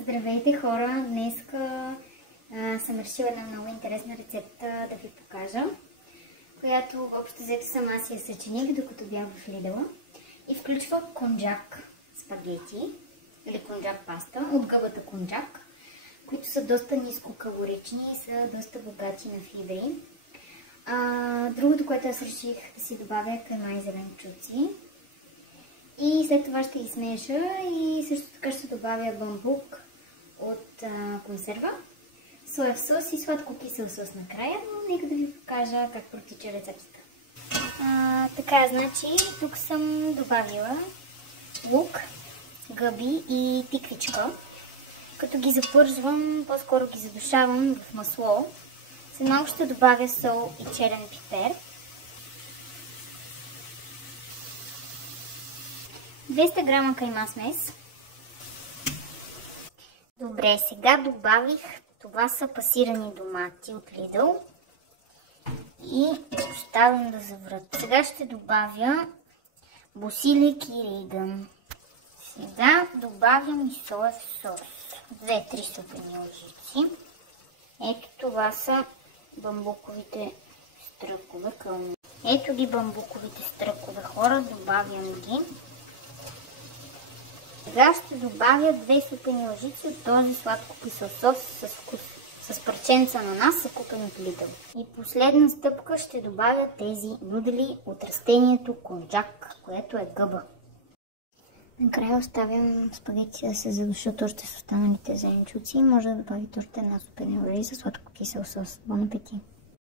Здравейте хора! Днеска съм решила една много интересна рецепта да ви покажа, която въобще взето сама си я съчиних, докато бях в Лидъла. И включва конджак спагети или конджак паста от гъбата конджак, които са доста нискокалорични и са доста богати на фибри. Другото, което аз реших да си добавя е кайма и зеленчуци. И след това ще ги смеша и също така ще добавя бамбук от консерва, соев сос и сладко-кисел сос накрая, но нека да ви покажа как протича рецептата. Така, значи тук съм добавила лук, гъби и тиквичка, като ги запържвам, по-скоро ги задушавам в масло. След малко ще добавя сол и черен пипер. 200 грама кайма смес. Добре, сега добавих, това са пасирани домати от Lidl и оставям да заврат. Сега ще добавя босилик и риган. Сега добавям и соев сос. 2-3 супени лъжици. Ето това са бамбуковите стръкове. Ето ги бамбуковите стръкове, хора, добавям ги. Сега ще добавя 2 супени лъжици от този сладко-кисел сос с парченца ананас, закупен от Lidl. И последна стъпка ще добавя тези нудели от растението конджак, което е гъба. Накрая оставям спагети да се задушат още с останалите зеленчуци. Може да добавите още една супена лъжица със сладко-кисел сос. Бон апетит!